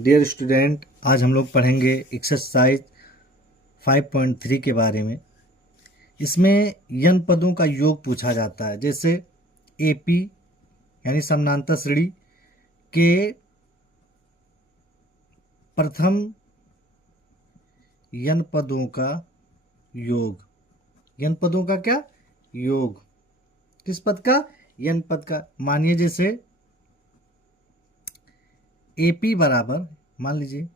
Dear student, आज हम लोग पढ़ेंगे एक्सरसाइज 5.3 के बारे में। इसमें यन पदों का योग पूछा जाता है। जैसे एपी यानी समानांतर श्रेणी के प्रथम यन पदों का योग। यन पदों का क्या योग? किस पद का? यन पद का। मानिए जैसे एपी बराबर, मान लीजिए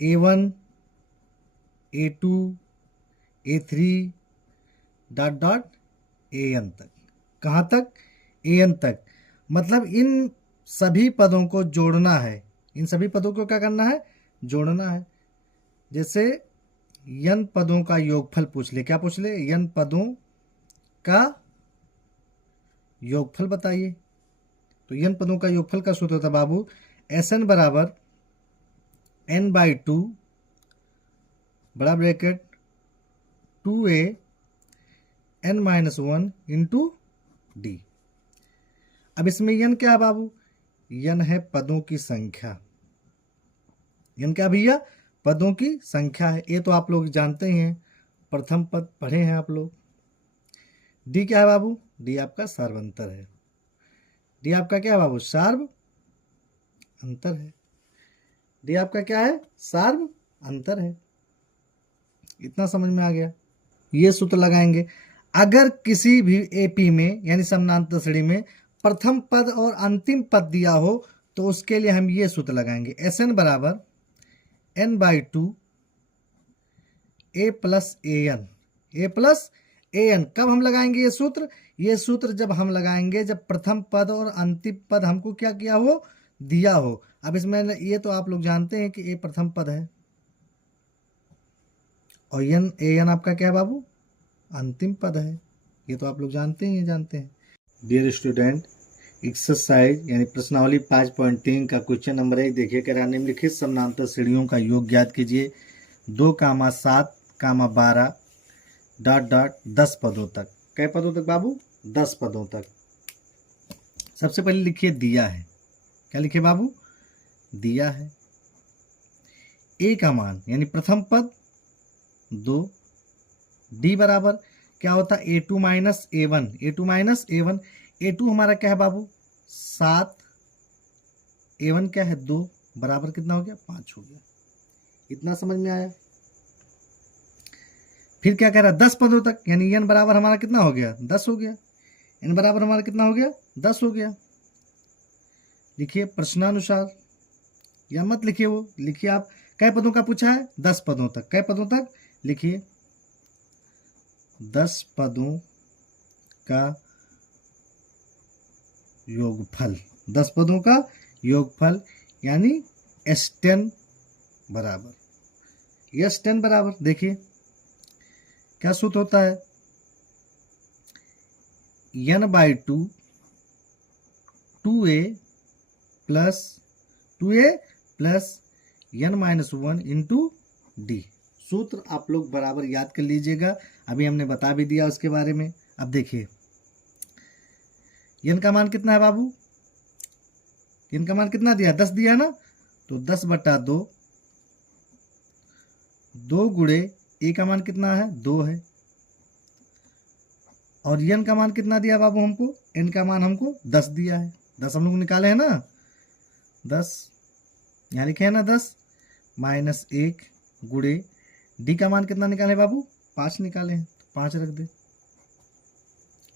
A1 A2 A3 dot dot AN तक। कहाँ तक? AN तक। मतलब इन सभी पदों को जोड़ना है। इन सभी पदों को क्या करना है? जोड़ना है। जैसे यन पदों का योगफल पूछ ले। क्या पूछ ले? यन पदों का योगफल बताइए। तो यन पदों का योगफल का सूत्र होता है बाबू, SN बराबर N/2 बड़ा bracket 2A N-1 into D। अब इसमें यन क्या है बाबू? यन है पदों की संख्या। यन क्या भैया? पदों की संख्या है। ये तो आप लोग जानते ही हैं, प्रथम पद पढ़े हैं आप लोग। डी क्या है बाबू? डी आपका सार्वंतर है। डी आपका क्या है बाबू? सार्व अंतर है। डी आपका क्या है? सार्व अंतर है। इतना समझ में आ गया? ये सूत्र लगाएंगे। अगर किसी भी एपी में यानी समानांतर श्रेणी में प्रथम पद और अंतिम पद दिया हो तो उसके लिए हम ये सूत्र लगाएंगे, SN बराबर N/2 A plus AN। A plus AN कब हम लगाएंगे ये सूत्र? ये सूत्र जब हम लगाएंगे जब प्रथम पद और अंतिम पद हमको क्या किया हो? दिया हो। अब इसमें ये तो आप लोग जानते हैं कि A प्रथम पद है और AN आपका क्या है बाबू? अंतिम पद है। ये तो आप लोग जानते हैं। डियर स्टूडेंट, एक्सरसाइज यानी प्रश्नावली 5.3 का क्वेश्चन नंबर 1 देखिए। कह रहा है निम्नलिखित समानांतर श्रेणियों का योग ज्ञात कीजिए 2,7,12 डॉट डॉट 10 पदों तक। कै पदों तक बाबू? 10 पदों तक। सबसे पहले लिखिए दिया है। क्या लिखिए बाबू? दिया है। ए का मान यानी प्रथम पद 2। डी बराबर क्या होता है? A2 minus A1। A2 minus A1। A2 हमारा क्या है बाबू? 7। A1 क्या है? 2 बराबर कितना हो गया? 5 हो गया। इतना समझ में आया? फिर क्या कह रहा है? 10 पदों तक यानी n बराबर हमारा कितना हो गया? 10 हो गया। n बराबर हमारा कितना हो गया? 10 हो गया। लिखिए प्रश्नानुसार, या मत लिखिए, वो लिखिए आप। कै पदों का पूछा है? 10 पदों तक। कै पदों तक? लिखिए 10 पदों का योगफल। 10 पदों का योगफल यानी S10 बराबर, S10 बराबर देखिए क्या सूत्र होता है? N/2 2A plus N-1 into D। सूत्र आप लोग बराबर याद कर लीजिएगा। अभी हमने बता भी दिया उसके बारे में। अब देखिए n का मान कितना है बाबू? n का मान कितना दिया? 10 दिया ना, तो 10/2 2 गुणे a का मान कितना है? 2 है। और n का मान कितना दिया बाबू हमको? n का मान हमको 10 दिया है। 10 हम लोग निकाले हैं ना, 10 यहाँ लिखे हैं ना, 10 माइनस 1 गुणे d का मान कितना निकाले बाबू? 5 निकाले हैं, तो 5 रख दे।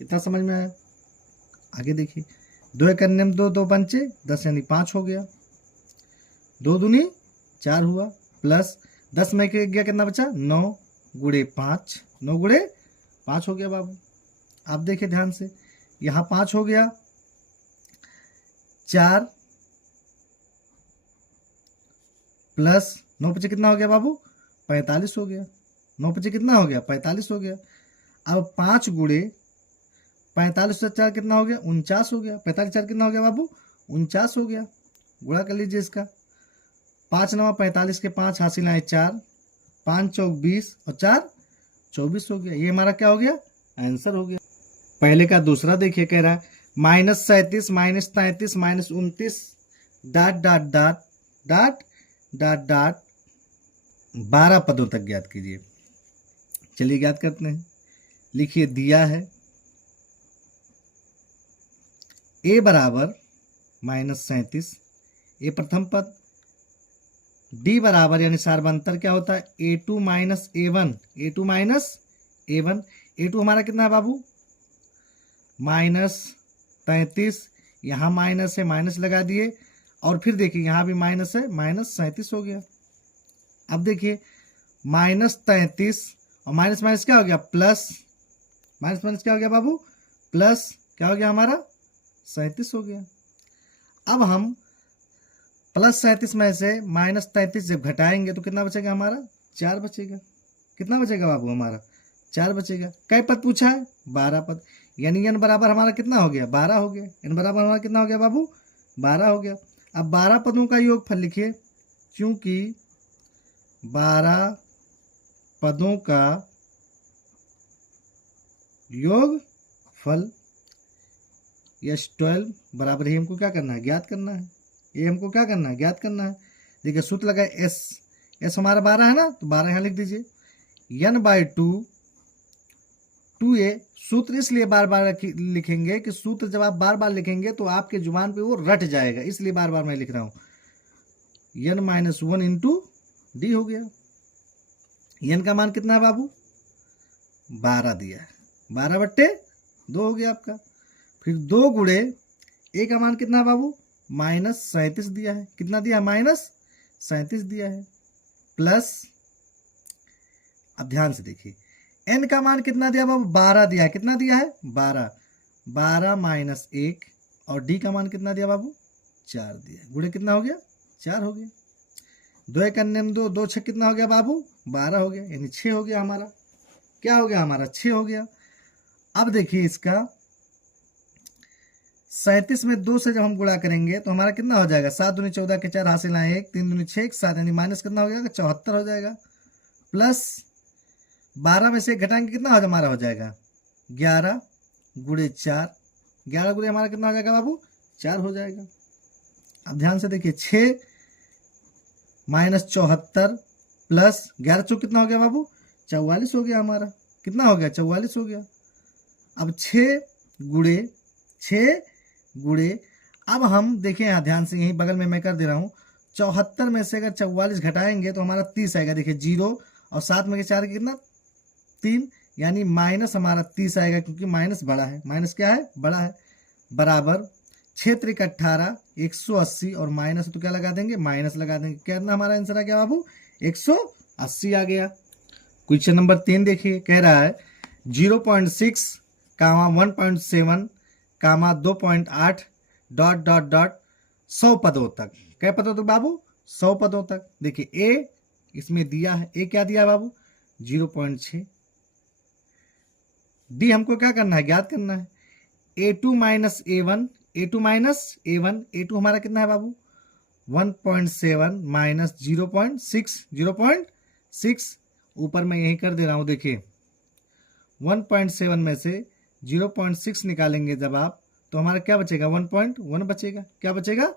इतना समझ में आया? आगे देखिए 2 एक 2 2 पंचे 10 यानी 5 हो गया। 2 दूनी 4 हुआ, प्लस 10 में गया कितना बचा? 9 गुणे 5। 9 गुणे 5 हो गया बाबू। आप देखिए ध्यान से, यहाँ 5 हो गया, 4 प्लस 9 पचे कितना हो गया बाबू? 45 हो गया। 9 पचे कितना हो गया? 45 हो गया। अब 5 गुणे 45 से 4 कितना हो गया? 49 हो गया। 45 4 कितना हो गया बाबू? 49 हो गया। गुणा कर लीजिए इसका। 5 9 45 के 5 हासिल आए 4, 5 चौक 20 और 4 24 हो गया। ये हमारा क्या हो गया? आंसर हो गया। पहले का दूसरा देखिए, कह रहा है -37 -33 -29 dot dot dot dot dot dot 12 पदों तक ज्ञात कीजिए। चलिए ज्ञात करते हैं। लिखिए दिया है a बराबर -37, ये प्रथम पद। d बराबर यानी सार्वंतर क्या होता है a2 minus a1, a2 minus a1। a2 हमारा कितना है बाबू -33, यहाँ माइनस है माइनस लगा दिए, और फिर देखिए यहाँ भी माइनस है -37 हो गया। अब देखिए -33 और माइनस माइनस क्या हो गया प्लस, माइनस माइनस क्या हो गया बाबू प्लस, क्या हो गया हमारा 37 हो गया। अब हम +37 में से -33 जब घटाएंगे तो कितना बचेगा हमारा 4 बचेगा। कितना बचेगा बाबू हमारा 4 बचेगा। कई पद पूछा है 12 पद, यानी n बराबर हमारा कितना हो गया 12 हो गया। n बराबर हमारा कितना हो गया बाबू 12 हो गया। अब 12 पदों का योगफल लिखिए, क्योंकि 12 पदों का योगफल यस 12 बराबर ही हमको क्या करना है ज्ञात करना है। ये हमको क्या करना है ज्ञात करना है। देखिए सूत्र लगा एस, एस हमारा 12 है ना, तो 12 यहाँ लिख दीजिए। n/2 2a, सूत्र इसलिए बार बार लिखेंगे कि सूत्र जब आप बार बार लिखेंगे तो आपके जुबान पे वो रट जाएगा, इसलिए बार बार मैं लिख रहा हूँ। n-1 इंटू डी हो गया। n का मान कितना है बाबू 12 दिया है, 12/2 हो गया आपका। फिर 2 गुणे a का मान कितना है बाबू -37 दिया है। कितना दिया है -37 दिया है, प्लस, अब ध्यान से देखिए n का मान कितना दिया बाबू 12 दिया है। कितना दिया है 12, 12 माइनस 1, और d का मान कितना दिया बाबू 4 दिया है। गुणे कितना हो गया 4 हो गया। 2 1 2, 2 6 कितना हो गया बाबू 12 हो गया, यानी 6 हो गया हमारा। क्या हो गया हमारा 6 हो गया। अब देखिए इसका 37 में 2 से जब हम गुणा करेंगे तो हमारा कितना हो जाएगा 7 दूनी 14 के 4 हासिल आए 1, 3 दूनी 6 7, यानी माइनस कितना हो जाएगा 74 हो जाएगा। प्लस 12 में से घटाएंगे कितना हो हमारा हो जाएगा 11 गुणे 4, 11 गुणे हमारा कितना हो जाएगा बाबू 4 हो जाएगा। अब ध्यान से देखिए 6 माइनस 74 प्लस 11 चौक कितना हो गया बाबू 44 हो गया हमारा। कितना हो गया 44 हो गया। अब 6 गुणे, अब हम देखें यहाँ ध्यान से, यहीं बगल में मैं कर दे रहा हूँ। 74 में से अगर 44 घटाएंगे तो हमारा 30 आएगा। देखिए 0 और 7 में के 4 कितना 3, यानी माइनस हमारा 30 आएगा, क्योंकि माइनस बड़ा है। माइनस क्या है बड़ा है। बराबर 6 त्रिक 18, 180, और माइनस तो क्या लगा देंगे माइनस लगा देंगे। कितना हमारा आंसर आ गया बाबू 180 आ गया। क्वेश्चन नंबर 3 देखिए, कह रहा है 0.6, 1.7, 2.8 ... 100 पदों तक। क्या पदों तक बाबू 100 पदों तक। देखिए ए इसमें दिया है, ए क्या दिया है बाबू 0.6। डी हमको क्या करना है ज्ञात करना है। a2 minus a1, a2 minus a1, a2 हमारा कितना है बाबू 1.7 माइनस 0.6, ऊपर मैं यही कर दे रहा हूँ। देखिए 1.7 में से 0.6 निकालेंगे जब आप, तो हमारा क्या बचेगा 1.1 बचेगा। क्या बचेगा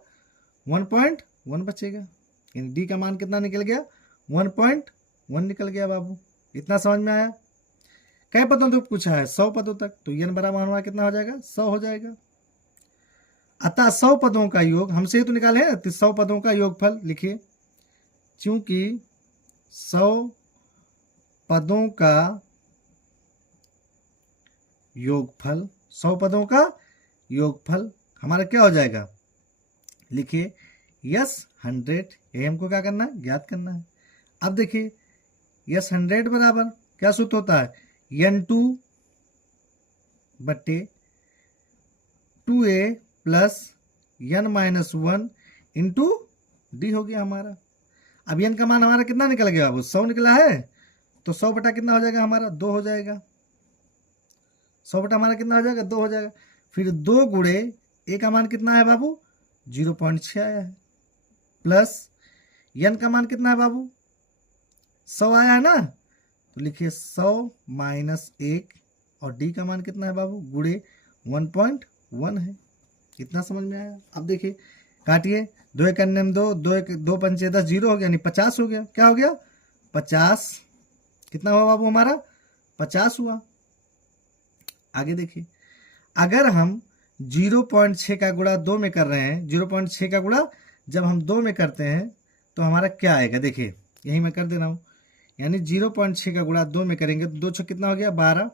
1.1 बचेगा, यानी डी का मान कितना निकल गया 1.1 निकल गया बाबू। इतना समझ में आया। कई पदों तक पूछा है 100 पदों तक, तो n बराबर हमारा कितना हो जाएगा 100 हो जाएगा। अतः 100 पदों का योग हमसे तो निकाले हैं, 100 पदों का योगफल लिखिए, क्योंकि 100 पदों का योगफल, 100 पदों का योगफल हमारा क्या हो जाएगा। लिखिए यस 100, ये हमको क्या करना है ज्ञात करना है। अब देखिए यस 100 बराबर क्या सूत्र होता है n2 बट्टे 2a plus n-1 into D हो गया हमारा। अब n का मान हमारा कितना निकल गया बाबू 100 निकला है, तो 100 बटा कितना हो जाएगा हमारा 2 हो जाएगा। 100 बटा हमारा कितना हो जाएगा 2 हो जाएगा। फिर 2 गुणे ए का मान कितना है बाबू 0.6 आया है, प्लस n का मान कितना है बाबू 100 आया है ना, तो लिखिए 100 माइनस 1, और डी का मान कितना है बाबू गुणे 1.1 है। इतना समझ में आया। अब देखिए काटिए दो एक अन्य दो, दो एक दो पंचे 10, 0 हो गया, यानी 50 हो गया। क्या हो गया? 50। कितना हुआ बाबू हमारा? 50 हुआ। आगे देखिए, अगर हम 0.6 का गुणा 2 में कर रहे हैं, 0.6 का गुणा जब हम 2 में करते हैं तो हमारा क्या आएगा? देखिए यही मैं कर दे रहा हूँ, यानी 0.6 का गुणा 2 में करेंगे तो 2 छक कितना हो गया? 12।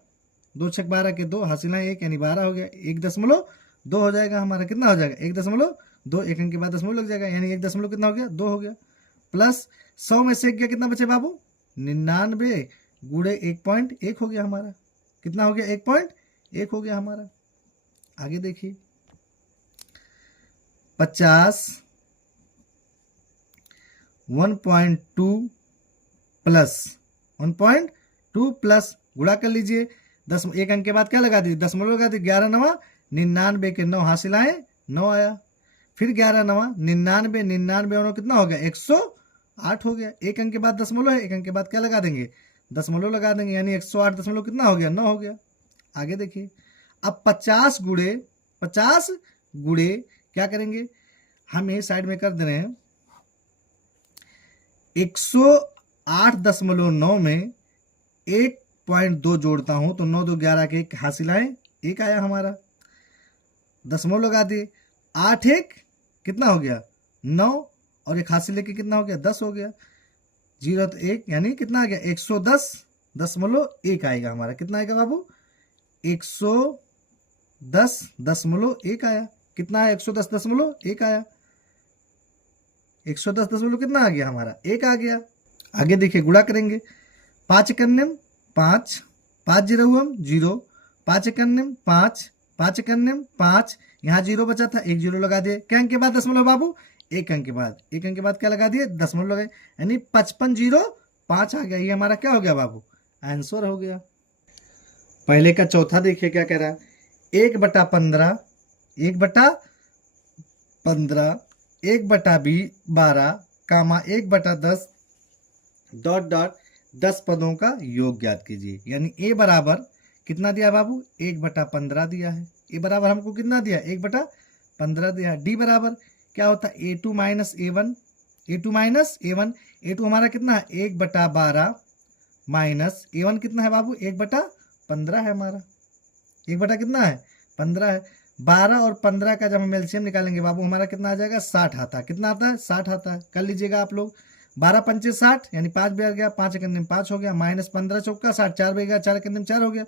2 छक 12 के 2 हासिल है 1, यानी 12 हो गया। 1.2 हो जाएगा हमारा। कितना हो जाएगा? 1.2, एक अंक के बाद दशमलव लग जाएगा, यानी 1 दशमलव कितना हो गया? 2 हो गया। प्लस 100 में से 1 गया, कितना बचे बाबू? 99 गुणे 1.1 हो गया हमारा। कितना हो गया? 1.1 हो गया हमारा। आगे देखिए, 50 1.2 प्लस 1.2 प्लस गुणा कर लीजिए, 10 एक अंक के बाद क्या लगा दीजिए? दशमलव लगा दीजिए। 11 9 99 के 9 हासिल आए 9 आया। फिर 11 9 99, 99 और 9 कितना हो गया? 108 हो गया। एक अंक के बाद दशमलव है, एक अंक के बाद क्या लगा देंगे? दशमलव लगा देंगे, यानी 108 दशमलव कितना हो गया? 9 हो गया। आगे देखिए, अब 50 गुणे क्या करेंगे? हम ये साइड में कर दे रहे हैं, 108.9 में 1.2 जोड़ता हूं तो 9 2 11 के 1 हासिल आए 1 आया हमारा। दशमलव लगा दिए, 8 1 कितना हो गया? 9, और एक हासिल लेके कितना हो गया? 10 हो गया। 0 तो 1, यानी कितना आ गया? 110.1 आएगा हमारा। कितना आएगा बाबू? 110.1 आया। कितना है? 110.1 आया। 110 कितना आ गया हमारा? 1 आ गया। आगे देखिए, गुणा करेंगे, 5 एकन्यम 5, 5 जीरो हुआ 0, 5 एकन्यम 5, 5 एकन्यम 5, यहाँ 0 बचा था, 1 0 लगा दिए। क्या अंक के बाद दशमलव बाबू? एक अंक के बाद। एक अंक के बाद क्या लगा दिए? दशमलव लगाए, यानी 5505 आ गया। ये हमारा क्या हो गया बाबू? आंसर हो गया। पहले का चौथा देखिए क्या कह रहा है, 1/15, 1/15, 1/12 कामा 1/10 डॉट डॉट 10 पदों का योग ज्ञात कीजिए। यानी ए बराबर कितना दिया बाबू? 1/15 दिया है। ए बराबर हमको कितना दिया? 1/15 दिया। डी बराबर क्या होता है? A2 minus A1, A2 minus A1। A2 हमारा कितना है? 1/12 माइनस A1 कितना है बाबू? 1/15 है हमारा। 1 कितना है? 15 है। 12 और 15 का जब हम एलसीएम निकालेंगे बाबू, हमारा कितना आ जाएगा? 60 आता है। कितना आता है? 60 आता है। कर लीजिएगा आप लोग, 12 पंचे 60, यानी 5 बैठ गया, 5 एकन्यम 5 हो गया, माइनस 15 चौका 60, 4 बैठ गया, 4 एकन्यम 4 हो गया।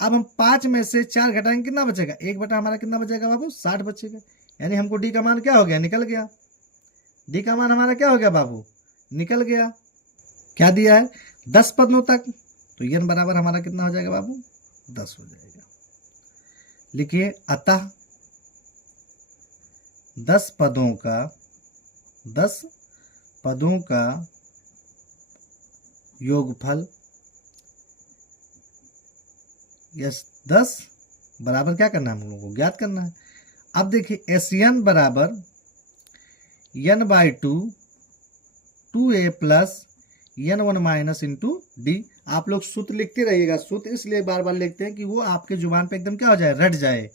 अब हम 5 में से 4 घटाएंगे, कितना बचेगा? 1 हमारा कितना बचेगा बाबू? 60 बचेगा। यानी हमको डी का मान क्या हो गया? निकल गया। डी का मान हमारा क्या हो गया बाबू? निकल गया। क्या दिया है? 10 पदों तक, तो n बराबर हमारा कितना हो जाएगा बाबू? 10 हो जाएगा। लिखिए, अतः 10 पदों का योगफल, यस 10 बराबर क्या करना है हम लोगों को? ज्ञात करना है। अब देखिए, SN बराबर n/2 2a plus n1 minus into D. आप लोग सूत्र लिखते रहिएगा। सूत्र इसलिए बार बार लिखते हैं कि वो आपके जुबान पे एकदम क्या हो जाए? रट जाए।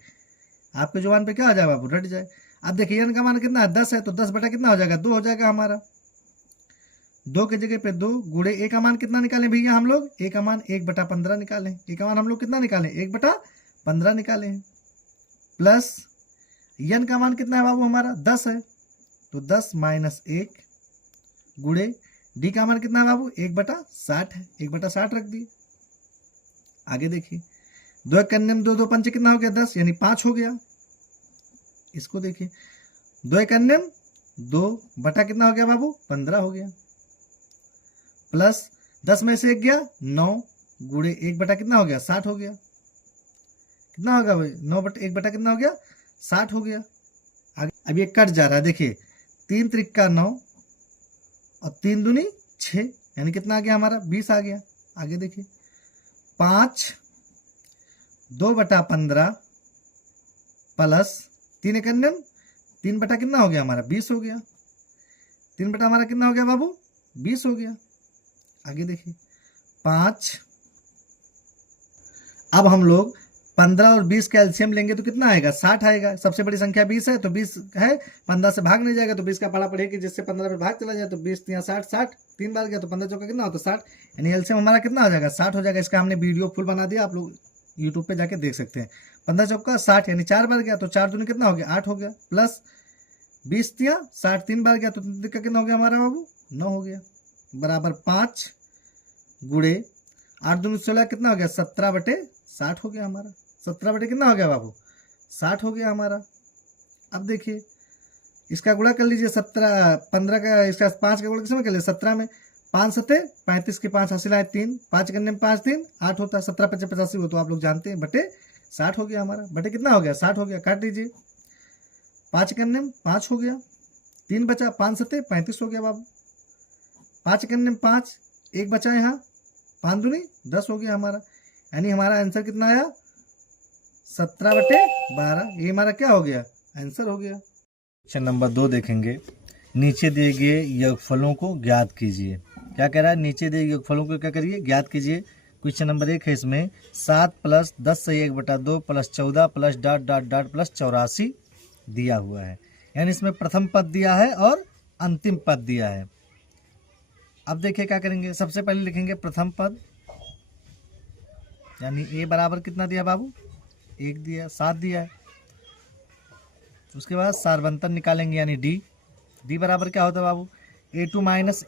आपके जुबान पे क्या हो जाए बाबू? रट जाए। अब देखिए, n का मान कितना है? 10 है, तो 10 बटा कितना हो जाएगा? 2 हो जाएगा हमारा। 2 की जगह पे 2 गुणे ए का मान कितना निकालें भैया हम लोग? ए का मान 1/15 निकालें। ए का मान हम लोग कितना निकालें? 1/15 निकालें। प्लस n का मान कितना है बाबू हमारा? 10 है, तो 10 माइनस 1 गुणे डी का मान कितना है बाबू? 1/60 है, 1/60 रख दिए। आगे देखिए, 2 एकन्यम 2 2 पंचे कितना हो गया? 10, यानी 5 हो गया। इसको देखिए, 2 एकन्यम 2 बटा कितना हो गया बाबू? 15 हो गया। प्लस 10 में से 1 गया 9 गुणे 1 बटा कितना हो गया? 60 हो गया। कितना होगा भाई? 9 बटा 1 बटा कितना हो गया? 60 हो गया। आगे अब ये कट जा रहा है। देखिए, 3 त्रिका 9 और 3 दूनी 6, यानी कितना आ गया हमारा? 20 आ गया। आगे देखिए, 5 2/15 प्लस 3 एकन्यम 3 बटा कितना हो गया हमारा? 20 हो गया। 3 बटा हमारा कितना हो गया बाबू? 20 हो गया। आगे देखिए, 5, अब हम लोग 15 और 20 का एलसीएम लेंगे तो कितना आएगा, 60 आएगा। सबसे बड़ी संख्या 20 है तो 20 है, 15 से भाग नहीं जाएगा तो 20 का पढ़ा पड़ेगी, जिससे 15 पे भाग चला जाए तो 20 या 60, 60 3 बार गया तो 15 चौका कितना होता है 60, यानी एलसीएम हमारा कितना हो जाएगा 60 हो जाएगा। इसका हमने वीडियो फुल बना दिया, आप लोग यूट्यूब पे जाके देख सकते हैं। 15 चौका 60 यानी 4 बार गया तो 4 दूनी कितना हो गया 8 हो गया, प्लस 20 या 60 3 बार गया तो कितना हो गया हमारा बाबू 9 हो गया, बराबर 5 गुड़े 8 दूनी 16 कितना हो गया 17/60 हो गया हमारा। 17 बटे कितना हो गया बाबू 60 हो गया हमारा। अब देखिए इसका गुणा कर लीजिए, 17 15 का इसका 5 का गुणा किसमें कर लीजिए 17 में, 5 सते 35 के 5 हासिल आए 3, 5 करने में 5 3 8 होता है, 17 55 85 वो तो आप लोग जानते हैं, बटे 60 हो गया हमारा। बटे कितना हो गया 60 हो गया, काट लीजिए, 5 करने में 5 हो गया, 3 बचा, 5 सते 35 हो गया बाबू, 5 करने में 5 1 बचा यहाँ, 5 दूनी 10 हो गया हमारा, यानी हमारा आंसर कितना आया 17/12। ये हमारा क्या हो गया आंसर हो गया। क्वेश्चन नंबर 2 देखेंगे, नीचे दिए गए योगफलों को ज्ञात कीजिए। क्या कह रहा है, नीचे दिए योगफलों को क्या करिए ज्ञात कीजिए। क्वेश्चन नंबर 1 है, इसमें 7 + 10 से 1/2 + 14 + ... + 84 दिया हुआ है, यानी इसमें प्रथम पद दिया है और अंतिम पद दिया है। अब देखिए क्या करेंगे, सबसे पहले लिखेंगे प्रथम पद, यानी a बराबर कितना दिया बाबू 1 दिया, 7 दिया है। उसके बाद सारवंतन निकालेंगे, यानी d बराबर क्या होता है बाबू a2 -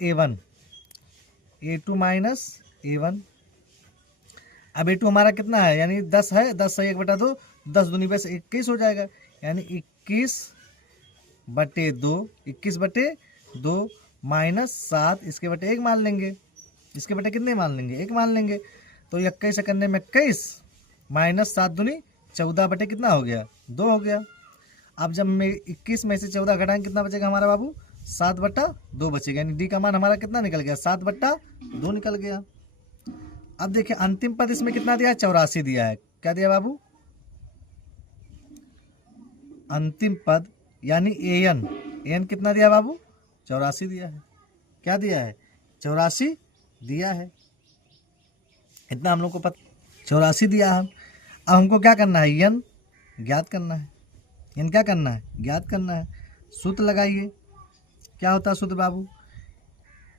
a1, a2 - a1। अब a2 हमारा कितना है, यानी 10 है, 10 से 1/2, 10 दूनी बस 21 हो जाएगा, यानी 21/2, 21/2 -7 इसके बटे 1 मान लेंगे, इसके बटे कितने मान लेंगे 1 मान लेंगे, तो 21 करने में 21 -7 दूनी 14 बटे कितना हो गया 2 हो गया। अब जब मैं 21 में से 14 घटाएंगे कितना बचेगा हमारा बाबू 7/2 बचेगा, यानी डी का मान हमारा कितना निकल गया 7/2 निकल गया। अब देखिए अंतिम पद इसमें कितना दिया है 84 दिया है। क्या दिया बाबू अंतिम पद, यानी an कितना दिया बाबू 84 दिया है। क्या दिया है 84 दिया है, इतना हम लोग को पता 84 दिया है। अब हमको क्या करना है n ज्ञात करना है, n क्या करना है ज्ञात करना है। सूत्र लगाइए, क्या होता है सूत्र बाबू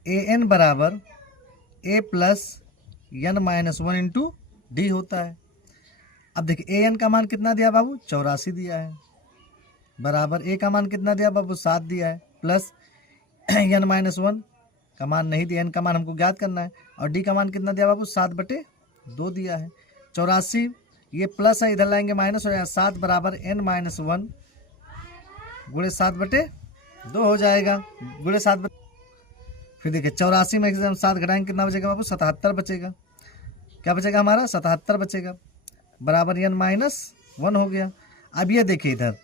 an बराबर a + n - 1 × d होता है। अब देखिए an का मान कितना दिया बाबू 84 दिया है, बराबर a का मान कितना दिया बाबू 7 दिया है, प्लस n - 1 का मान नहीं दिया, n का मान हमको ज्ञात करना है, और d का मान कितना दिया बाबू 7/2 दिया है। 84 ये प्लस है, इधर लाएंगे माइनस हो जाएगा, 7 बराबर n - 1 गुणे 7/2 हो जाएगा, गुणे 7। फिर देखिए 84 में एकदम 7 घटाएंगे कितना बचेगा बाबू 77 बचेगा। क्या बचेगा हमारा 77 बचेगा, बराबर n - 1 हो गया। अब ये देखिए इधर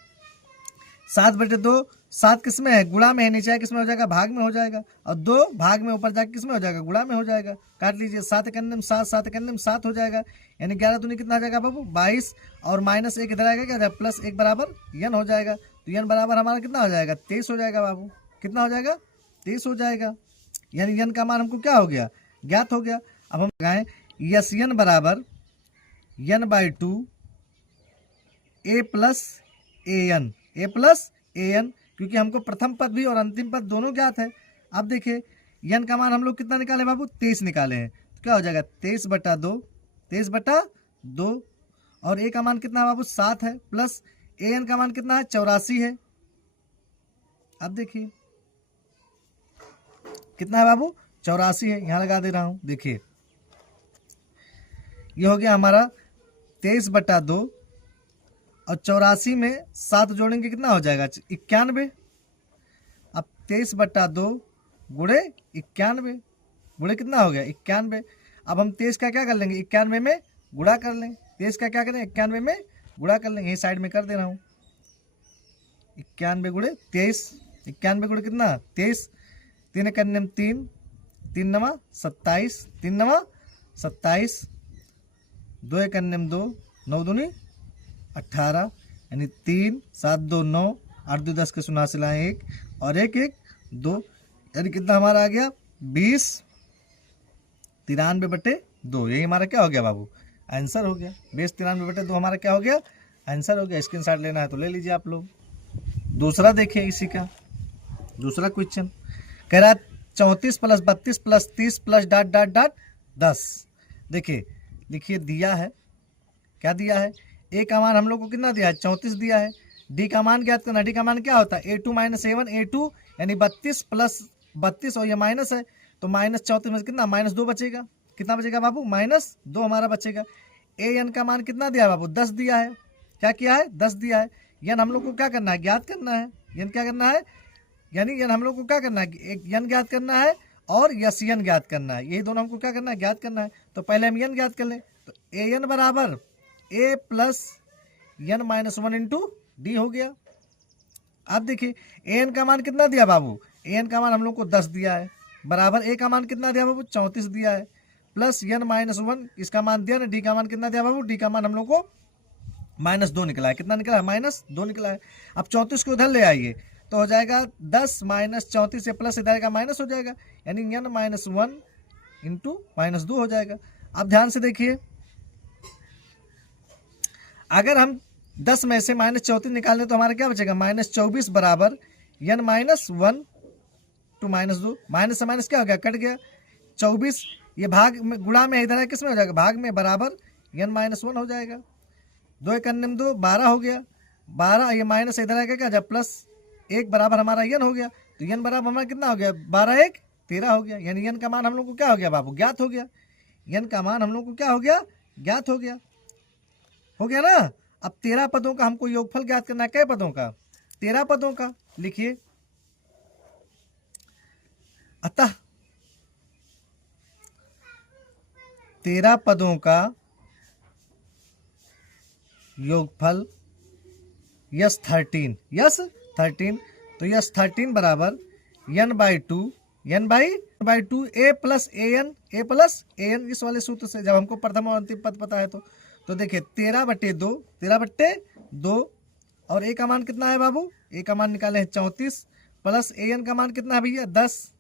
7/2, 7 किस में है गुणा में है, नीचे किस में हो जाएगा भाग में हो जाएगा, और 2 भाग में ऊपर जाके किस में हो जाएगा गुणा में हो जाएगा। काट लीजिए, 7 करने में 7, 7 करने में 7 हो जाएगा, यानी 11 दूनी कितना आ जाएगा बाबू 22, और -1 इधर आएगा क्या +1 बराबर n हो जाएगा, तो n बराबर हमारा कितना हो जाएगा 23 हो जाएगा बाबू। कितना हो जाएगा 23 हो जाएगा, यानी n का मान हमको क्या हो गया ज्ञात हो गया। अब हम लगाएं n बराबर n/2 a + an, क्योंकि हमको प्रथम पद भी और अंतिम पद दोनों ज्ञात है। अब देखिए n का मान हम लोग कितना निकाले बाबू 23 निकाले हैं, तो क्या हो जाएगा 23/2, और a का मान कितना है बाबू 7 है, प्लस an का मान कितना है 84 है। अब देखिए कितना है बाबू 84 है, यहाँ लगा दे रहा हूँ। देखिए ये हो गया हमारा 23/2, और 84 में 7 जोड़ेंगे कितना हो जाएगा 91। अब 23/2 गुणे 91 गुणे कितना हो गया 91। अब हम 23 का क्या कर लेंगे 91 में गुणा कर लें, 23 का क्या करें 91 में गुणा कर लेंगे, यही साइड में कर दे रहा हूँ। 91 गुणे 23, 91 गुणे कितना 23, 3 करने में 3, 3 9 27, 3 9 27, 2 करने में 2, 9 दूनी 18, यानी 3 7 2 9, 8 2 10 के 89 लाएँ 1, और 1 1 2, यानी कितना हमारा आ गया 20 93/2। यही हमारा क्या हो गया बाबू आंसर हो गया। बेस 93/2 हमारा क्या हो गया, आंसर हो गया। स्क्रीनशॉट लेना है तो ले लीजिए आप लोग। दूसरा देखिए इसी का दूसरा क्वेश्चन कह रहा है 34 + 32 + 30 + डॉट डॉट डॉट 10। देखिए लिखिए दिया है, क्या दिया है, ए का मान हम लोग को कितना दिया है, 34 दिया है। डी का मान ज्ञात करना, डी का मान क्या होता है, A2 - A1, A2 यानी 32 + 32 और ये माइनस है तो -34 में कितना -2 बचेगा। कितना बचेगा बाबू, -2 हमारा बचेगा। ए एन का मान कितना दिया है बाबू, 10 दिया है। क्या किया है, 10 दिया है। यन हम लोग को क्या करना है, ज्ञात करना है। यन क्या करना है, यानी यन हम लोग को क्या करना है, एक यन ज्ञात करना है और यस यन ज्ञात करना है। यही दोनों हमको क्या करना है, ज्ञात करना है। तो पहले हम यन ज्ञात कर लें तो ए एन बराबर A + n - 1 इंटू डी हो गया। अब देखिए ए एन का मान कितना दिया बाबू, ए एन का मान हम लोग को 10 दिया है, बराबर ए का मान कितना दिया बाबू, 34 दिया है, प्लस n - 1 इसका मान दिया ना, डी का मान कितना दिया बाबू, डी का मान हम लोग को -2 निकला है। कितना निकला है, -2 निकला है। अब 34 को उधर ले आइए तो हो जाएगा 10 - 34 से प्लस इधर का माइनस हो जाएगा, यानी n - 1 इंटू -2 हो जाएगा। अब ध्यान से देखिए, अगर हम 10 में से -34 निकालें तो हमारा क्या बचेगा, -24 बराबर n - 1 टू -2, माइनस से माइनस क्या हो गया, कट गया। 24 ये भाग में गुणा में इधर है, किस में हो जाएगा, भाग में, बराबर n - 1 हो जाएगा। 2 × 2 12 हो गया, 12 ये माइनस इधर आएगा क्या, जब प्लस 1 बराबर हमारा n हो गया। तो n बराबर हमारा कितना हो गया, 12 × 1 13 हो गया। यानी n का मान हम लोग को क्या हो गया बाबू, ज्ञात हो गया। n का मान हम लोग को क्या हो गया, ज्ञात हो गया ना। अब 13 पदों का हमको योगफल ज्ञात करना है। कै पदों का, 13 पदों का। लिखिए अतः 13 पदों का योगफल यस 13 तो यस 13 बराबर n/2 a + an इस वाले सूत्र से, जब हमको प्रथम और अंतिम पद पता है तो देखिए 13/2 और ए का मान कितना है बाबू, ए का मान निकाले हैं 34 प्लस an का मान कितना है भैया 10।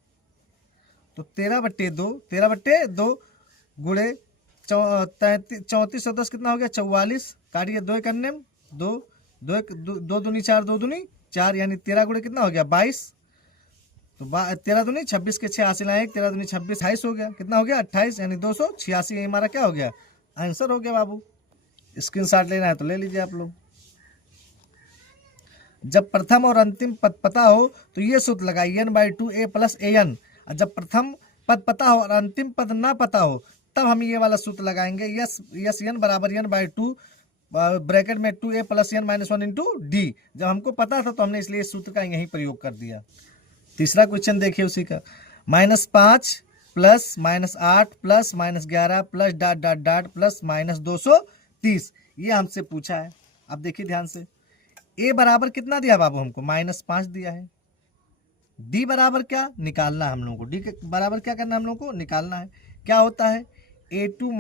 तो 13/2 गुणे 34 और 10 कितना हो गया 44, काटिए 2 × 2 2 दूनी 4 2 दूनी 4 यानी 13 गुणे कितना हो गया 22। तो 13 दूनी 26 के 6 हासिल आए, 13 दूनी 26 28 हो गया, कितना हो गया 28 यानी 286। ये हमारा क्या हो गया, आंसर हो गया बाबू। स्क्रीनशॉट लेना है तो ले लीजिए आप लोग। जब प्रथम और अंतिम पद पता हो तो ये सूत्र लगाइए n/2 a + an। जब प्रथम पद पता हो और अंतिम पद ना पता हो तब हम ये वाला सूत्र लगाएंगे, यस n बराबर n/2 ब्रैकेट में 2a + n - 1 इंटू डी। जब हमको पता था तो हमने इसलिए इस सूत्र का यही प्रयोग कर दिया। तीसरा क्वेश्चन देखिए उसी का, -5 plus -8 plus -11 plus dot dot dot plus -230 ये हमसे पूछा है। अब देखिए ध्यान से, ए बराबर कितना दिया बाबू हमको, -5 दिया है। डी बराबर क्या निकालना है हम लोगों को, डी के बराबर क्या करना है हम लोगों को, निकालना है। क्या होता है, A2 -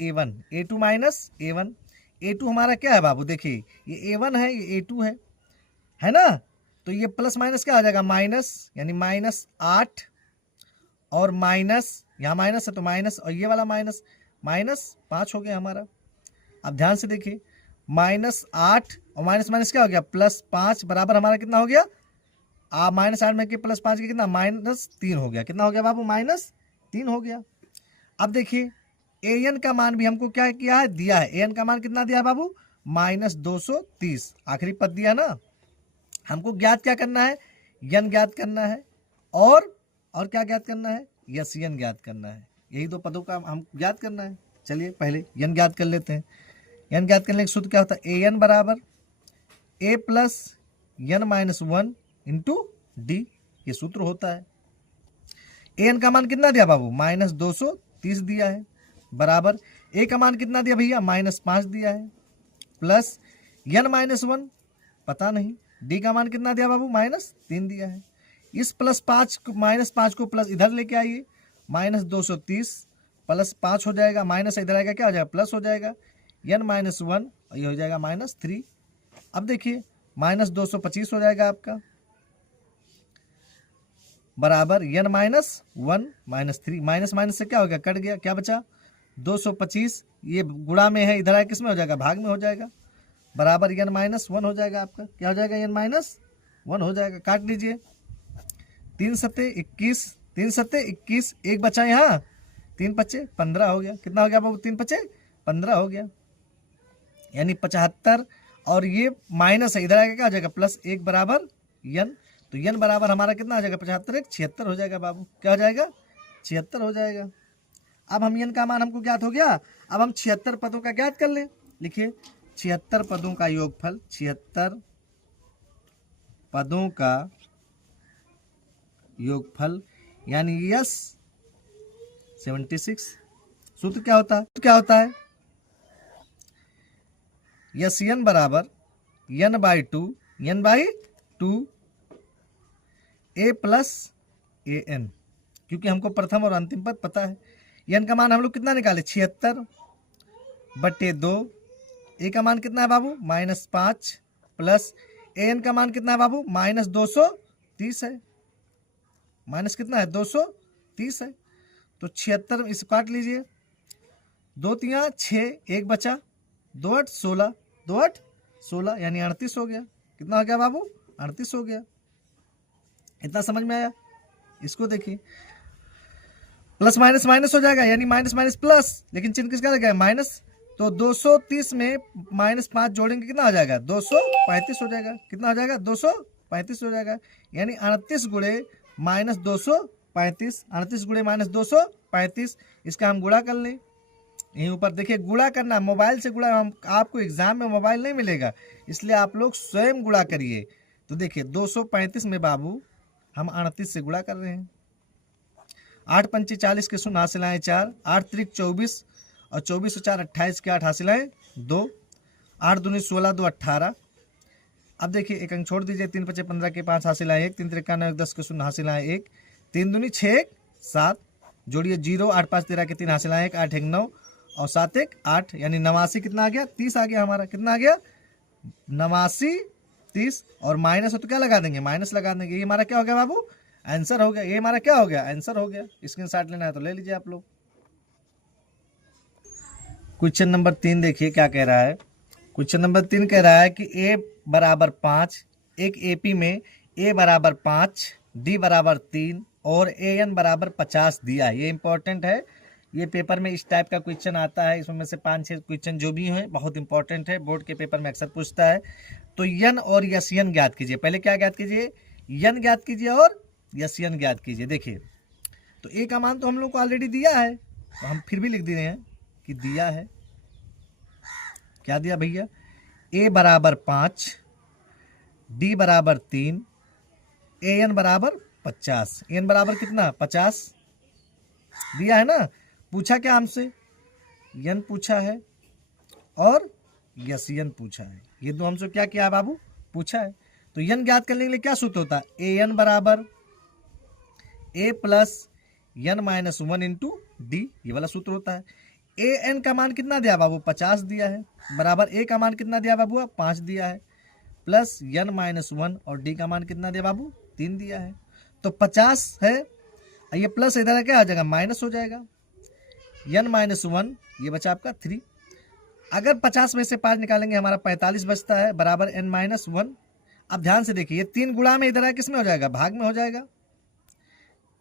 A1, A2 - A1। A2 हमारा क्या है बाबू, देखिए ये A1 है, ये A2 है ना। तो ये प्लस माइनस क्या आ जाएगा, माइनस, यानी -8 और माइनस, यहाँ माइनस है तो माइनस, और ये वाला -5 हो गया हमारा। अब ध्यान से देखिए, -8 और माइनस क्या हो गया, +5 बराबर हमारा कितना हो गया, -8 में के +5 के कितना, -3 हो गया। कितना हो गया बाबू, -3 हो गया। अब देखिए an का मान भी हमको क्या किया है, दिया है। an का मान कितना दिया है बाबू, -230, आखिरी पद दिया ना। हमको ज्ञात क्या करना है, n ज्ञात करना है और क्या ज्ञात करना है, यस n ज्ञात करना है। यही दो पदों का हम ज्ञात करना है। चलिए पहले n ज्ञात कर लेते हैं। n ज्ञात करने का सूत्र क्या होता है, an बराबर a + n - 1 इंटू डी, ये सूत्र होता है। an का मान कितना दिया बाबू, -230 दिया है, बराबर a का मान कितना दिया भैया, -5 दिया है, प्लस n - 1 पता नहीं, डी का मान कितना दिया बाबू, -3 दिया है। इस -5 को प्लस इधर लेके आइए, -230 प्लस 5 हो जाएगा, माइनस इधर आएगा क्या हो जाएगा, प्लस हो जाएगा, n - 1 ये हो जाएगा -3। अब देखिए -225 हो जाएगा आपका, बराबर n - 1 -3, माइनस से क्या हो गया, कट गया, क्या बचा 225 ये गुणा में है, इधर है किस में हो जाएगा, भाग में हो जाएगा, बराबर n माइनस 1 हो जाएगा आपका, क्या हो जाएगा, n माइनस 1 हो जाएगा। काट लीजिए, 3 सत्ते 21, 3 सत्ते 21, एक बचा यहाँ, 3 पच्चे 15 हो गया। कितना हो गया बाबू, 3 पच्चे 15 हो गया, यानी 75। और ये माइनस है, इधर आएगा क्या हो जाएगा, प्लस 1 बराबर n। तो n बराबर हमारा कितना हो जाएगा, 75 1 76 हो जाएगा बाबू, क्या हो जाएगा, 76 हो जाएगा। अब हम n का मान हमको ज्ञात हो गया, अब हम 76 पदों का ज्ञात कर लें। लिखिए 76 पदों का योगफल, 76 पदों का योगफल यानी यस 76। सूत्र क्या होता है, यस n बराबर n by two a plus a n, क्योंकि हमको प्रथम और अंतिम पद पता है। n का मान हम लोग कितना निकाले, 76 बटे 2, a का मान कितना है बाबू, -5, प्लस an का मान कितना है बाबू, -230 है, माइनस कितना है, 230 है। तो 76 इसे काट लीजिए, 2 तिया 6, एक बचा, 2 8 16, 2 8 16 यानी 38 हो गया। कितना हो गया बाबू, 38 हो गया। इतना समझ में आया, इसको देखिए, प्लस माइनस माइनस हो जाएगा, यानी माइनस माइनस प्लस, लेकिन चिन्ह किसका लगा है, माइनस। तो 230 में -5 जोड़ेंगे कितना हो जाएगा, 235 हो जाएगा। कितना हो जाएगा, 235 हो जाएगा, यानी 38 गुणे -235, 38 गुणे -235, इसका हम गुणा कर लें। यहीं ऊपर देखिए, गुणा करना, मोबाइल से गुणा, हम आपको एग्जाम में मोबाइल नहीं मिलेगा, इसलिए आप लोग स्वयं गुणा करिए। तो देखिए 235 में बाबू हम 38 से गुणा कर रहे हैं। 8 पंचे 40 के शून्य हासिल आए 4, 8 त्रिक 24 और 24 और 4 28 के 8 हासिल आए 2, 8 दूनी 16 2 18। अब देखिए एक अंक छोड़ दीजिए, 3 पचे 15 के 5 हासिल आए 1, 3 त्रिक 10 के शून्य हासिल आए 1, 3 दूनी 6 7, जोड़िए 0, 8 5 13 के 3 हासिल आए 1, 8 1 9 और 7 1 8, यानी 89 कितना आ गया, 30 आ गया हमारा। कितना आ गया, 89 30, और माइनस हो तो क्या लगा देंगे, माइनस लगा देंगे। ये हमारा क्या हो गया बाबू, आंसर हो गया। ये हमारा क्या हो गया, आंसर हो गया। स्क्रीनशॉट लेना है तो ले लीजिए आप लोग। क्वेश्चन नंबर 3 देखिए क्या कह रहा है। क्वेश्चन नंबर 3 कह रहा है कि a बराबर 5, एक एपी में a बराबर 5, d बराबर 3 और an बराबर 50 दिया है। ये इंपॉर्टेंट है, ये पेपर में इस टाइप का क्वेश्चन आता है। इसमें से 5-6 क्वेश्चन जो भी हैं बहुत इंपॉर्टेंट है, बोर्ड के पेपर में अक्सर पूछता है। तो n और यन ज्ञात कीजिए। पहले क्या ज्ञात कीजिए, n ज्ञात कीजिए और यन ज्ञात कीजिए। देखिए तो a का मान तो हम लोग को ऑलरेडी दिया है, तो हम फिर भी लिख दे रहे हैं कि दिया है। क्या दिया भैया, a बराबर 5, d बराबर 3, an बराबर 50। an बराबर कितना, 50 दिया है ना। पूछा क्या हमसे, n पूछा है और यन पूछा है। ये दो हमसे क्या किया है बाबू, पूछा है। तो n ज्ञात करने के लिए क्या सूत्र होता है, an बराबर a plus n minus 1 into D, ये वाला सूत्र होता है। an का मान कितना दिया बाबू, 50 दिया है, बराबर a का मान कितना दिया बाबू, 5 दिया है, प्लस n माइनस 1 और d का मान कितना दिया बाबू, 3 दिया है। तो 50 है, ये प्लस इधर क्या आ जाएगा, माइनस हो जाएगा। n माइनस 1 ये बचा आपका 3। अगर 50 में से 5 निकालेंगे हमारा 45 बचता है, बराबर n माइनस 1। अब ध्यान से देखिए, ये 3 गुणा में इधर है किस में हो जाएगा, भाग में हो जाएगा।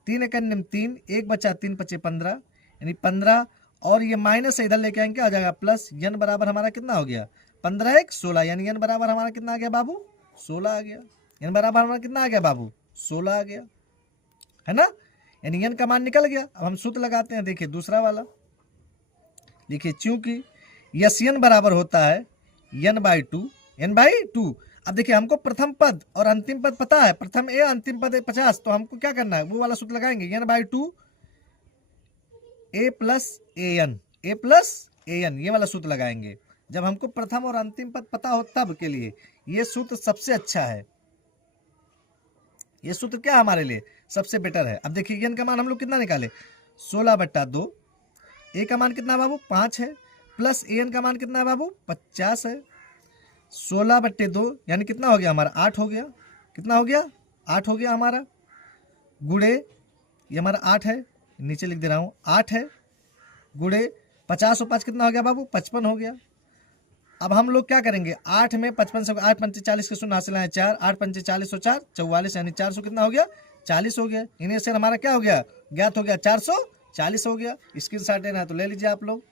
3 एक 3, एक बचा 3 पचे 15, यानी 15, और ये माइनस से इधर लेके आएंगे क्या हो जाएगा, प्लस। n बराबर हमारा कितना हो गया, 15 1 16, यानी n बराबर हमारा कितना आ गया बाबू, 16 आ गया। n बराबर हमारा कितना आ गया बाबू, 16 आ गया, है ना। यानी n का मान निकल गया। अब हम सूत्र लगाते हैं, देखिए दूसरा वाला देखिए, चूंकि यन बराबर होता है n बाई टू। अब देखिए हमको प्रथम पद और अंतिम पद पता है, प्रथम a अंतिम पद 50, तो हमको क्या करना है, वो वाला सूत्र लगाएंगे, n by two a plus a n, ये वाला सूत्र लगाएंगे। जब हमको प्रथम और अंतिम पद पता हो तब के लिए ये सूत्र सबसे अच्छा है। ये सूत्र क्या हमारे लिए सबसे बेटर है। अब देखिए n का मान हम लोग कितना निकाले, 16/2, a का मान कितना बाबू, 5 है, प्लस an का मान कितना है बाबू, 50 है। 16/2 यानी कितना हो गया हमारा, 8 हो गया। कितना हो गया, 8 हो गया हमारा, गुणे ये हमारा 8 है, नीचे लिख दे रहा हूँ, 8 है, गुणे 50 और 5 कितना हो गया बाबू? 55 हो गया। अब हम लोग क्या करेंगे, 8 में 55 से 8 पंचे 40 के शून्य हासिल आए 4, 8 पंचे 40 और 4 44, यानी 400 कितना हो गया? 40 हो गया। इन्हें से हमारा क्या हो गया? ज्ञात हो गया 440 हो गया। स्क्रीन शॉट लेना है तो ले लीजिए आप लोग।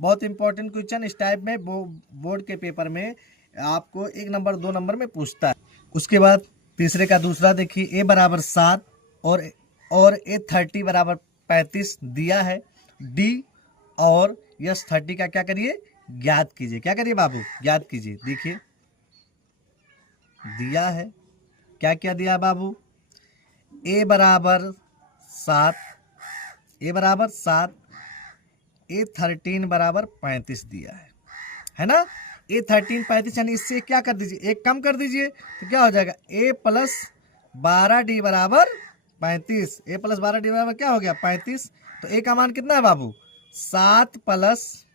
बहुत इंपॉर्टेंट क्वेश्चन इस टाइप में बोर्ड के पेपर में आपको 1 नंबर 2 नंबर में पूछता है। उसके बाद तीसरे का दूसरा देखिए, ए बराबर 7 और ए 30 बराबर 35 दिया है। डी और यस 30 का क्या करिए? ज्ञात कीजिए। क्या करिए बाबू? ज्ञात कीजिए। देखिए दिया है, क्या क्या दिया बाबू? ए बराबर 7, ए बराबर 7, ए 13 बराबर 35 दिया है ना? ए 13 35, यानी इससे क्या कर दीजिए? एक कम कर दीजिए तो क्या हो जाएगा? ए प्लस 12D बराबर 35। ए प्लस 12D बराबर क्या हो गया? 35। तो ए का मान कितना है बाबू? 7 प्लस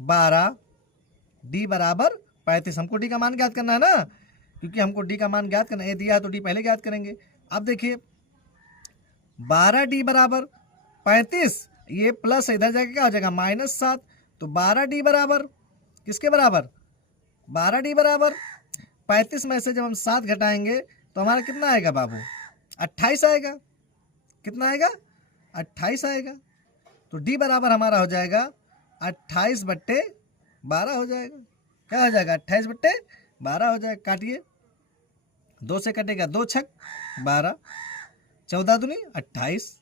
12D बराबर 35। हमको डी का मान ज्ञात करना है ना, क्योंकि हमको डी का मान ज्ञात करना है। ए दिया है तो डी पहले ज्ञात करेंगे। अब देखिए 12D बराबर 35, ये प्लस इधर जाके क्या हो जाएगा? -7। तो 12D बराबर किसके बराबर? 12D बराबर 35 में से जब हम 7 घटाएंगे तो हमारा कितना आएगा बाबू? 28 आएगा। कितना आएगा? 28 आएगा। तो डी बराबर हमारा हो जाएगा 28/12 हो जाएगा। क्या हो जाएगा? 28/12 हो जाएगा। काटिए, 2 से कटेगा 2 छक 12, 14 दूनी 28,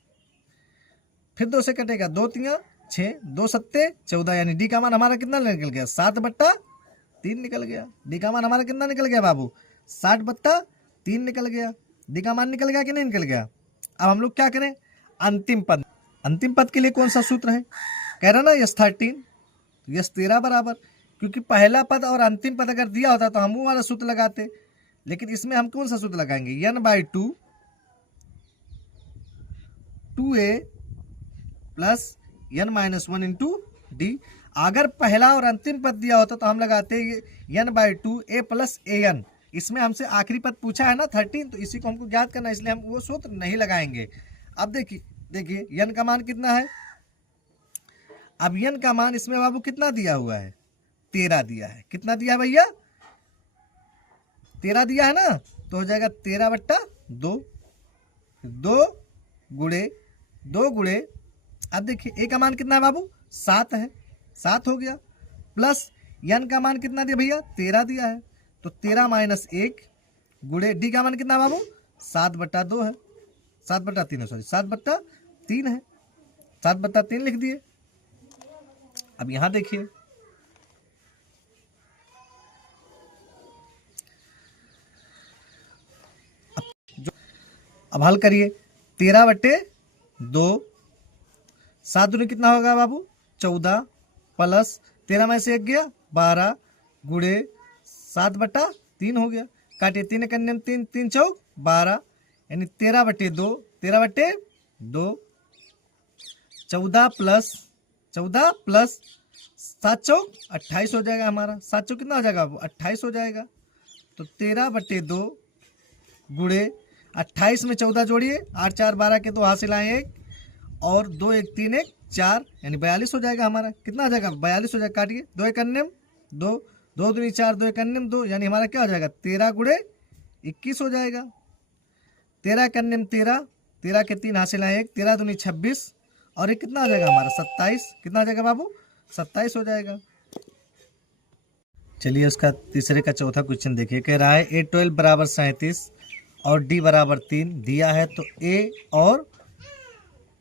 फिर 2 से कटेगा 2 तिया 6, 2 सत्ते 14, यानी डी का मान हमारा कितना निकल गया? 7/3 निकल गया। डी का मान हमारा कितना निकल गया बाबू? 60/3 निकल गया। डी का मान निकल गया कि नहीं निकल गया? अब हम लोग क्या करें? अंतिम पद, अंतिम पद के लिए कौन सा सूत्र है? कह रहा ना यस 13, यस 13 बराबर, क्योंकि पहला पद और अंतिम पद अगर दिया होता तो हम वो वाला सूत्र लगाते, लेकिन इसमें हम कौन सा सूत्र लगाएंगे? n/2 2a plus n-1 into D. अगर पहला और अंतिम पद दिया होता तो हम लगाते n/2 a प्लस an। इसमें हमसे आखिरी पद पूछा है ना 13, तो इसी को हमको ज्ञात करना है, इसलिए हम वो सूत्र नहीं लगाएंगे। अब देखिए n का मान कितना है? अब n का मान इसमें बाबू कितना दिया हुआ है? 13 दिया है। कितना दिया है भैया? 13 दिया है ना, तो हो जाएगा 13/2, 2 गुणे अब देखिए ए का मान कितना है बाबू? 7 है, 7 हो गया, प्लस n का मान कितना दिया भैया? 13 दिया है, तो 13 - 1 गुणे डी का मान कितना है बाबू? 7/2 है, 7/3 है, सॉरी 7/3 है, 7/3 लिख दिए। अब यहां देखिए अब हल करिए। 13/2, 7 दूनी कितना होगा बाबू? 14, प्लस 13 में से 1 गया 12 गुणे 7/3 हो गया। काटिए, 3 कन्या 3, 3 चौक 12, यानी 13/2, 13/2, 14 प्लस 7 चौक 28 हो जाएगा हमारा। 7 चौक कितना हो जाएगा बाबू? 28 हो जाएगा। तो 13/2 गुणे 28 में 14 जोड़िए, 8 4 12 के 2 हासिल आए 1 और 2 1 3 1 4, यानी 42 हो जाएगा हमारा। कितना हो जाएगा? 42 हो जाएगा। काटिए, 2 1 अन्यम 2, 2 दूनी 4, 2 1 अन्यम 2, यानी हमारा क्या हो जाएगा? 13 गुणे 21 हो जाएगा। 13 1 अन्यम 13, 13 के 3 हासिल आए 1, 13 दूनी 26 और ये कितना हो जाएगा हमारा? 27। कितना हो जाएगा बाबू? 27 हो जाएगा। चलिए उसका तीसरे का चौथा क्वेश्चन देखिए। कह रहा है A12 बराबर 37 और D बराबर 3 दिया है, तो A और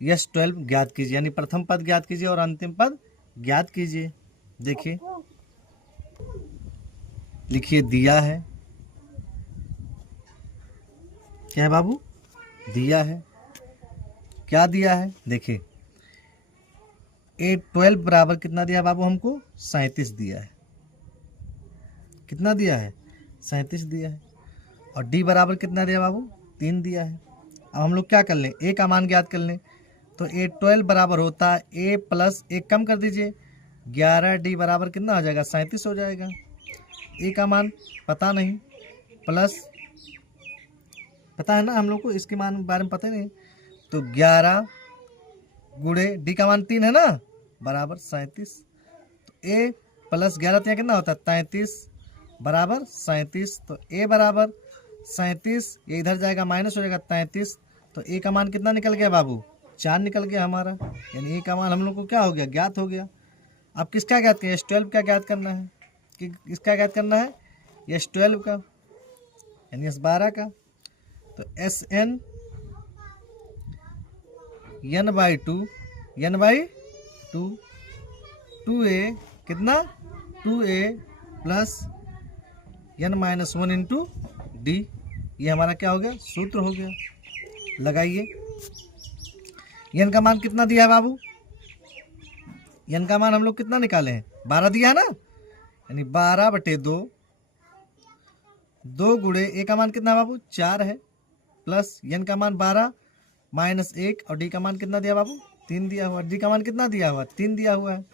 S12 ज्ञात कीजिए, यानी प्रथम पद ज्ञात कीजिए और अंतिम पद ज्ञात कीजिए। देखिए लिखिए, दिया है, क्या है बाबू? दिया है। क्या दिया है? देखिए A12 बराबर कितना दिया बाबू हमको? 37 दिया है। कितना दिया है? 37 दिया है। और D बराबर कितना दिया बाबू? 3 दिया है। अब हम लोग क्या कर लें? A का मान ज्ञात कर लें, तो A12 बराबर होता है A प्लस 1 कम कर दीजिए, 11D बराबर कितना हो जाएगा? 37 हो जाएगा। A का मान पता नहीं, प्लस पता है ना हम लोग को, इसके मान के बारे में पता नहीं, तो 11 गुणे D का मान 3 है ना, बराबर 37। तो ए प्लस 11 तिया कितना होता है 33 बराबर 37। तो ए बराबर 37, ये इधर जाएगा माइनस हो जाएगा 33। तो ए का मान कितना निकल गया बाबू 4 निकल गया हमारा, यानी ए का मान हम लोग को क्या हो गया ज्ञात हो गया। अब किसका ज्ञात किया S12 का ज्ञात करना है कि इसका ज्ञात करना है S12 का यानी S12 का। तो SN n/2 n/2 2a कितना 2a plus n-1 into D, ये हमारा क्या हो गया सूत्र हो गया। लगाइए n का मान कितना दिया है बाबू, n का मान हम लोग कितना निकाले हैं 12 दिया है ना, यानी 12/2 2 गुणे ए का मान कितना है बाबू 4 है, प्लस n का मान 12 माइनस 1 और डी का मान कितना दिया बाबू 3 दिया हुआ, डी का मान कितना दिया हुआ 3 दिया हुआ है।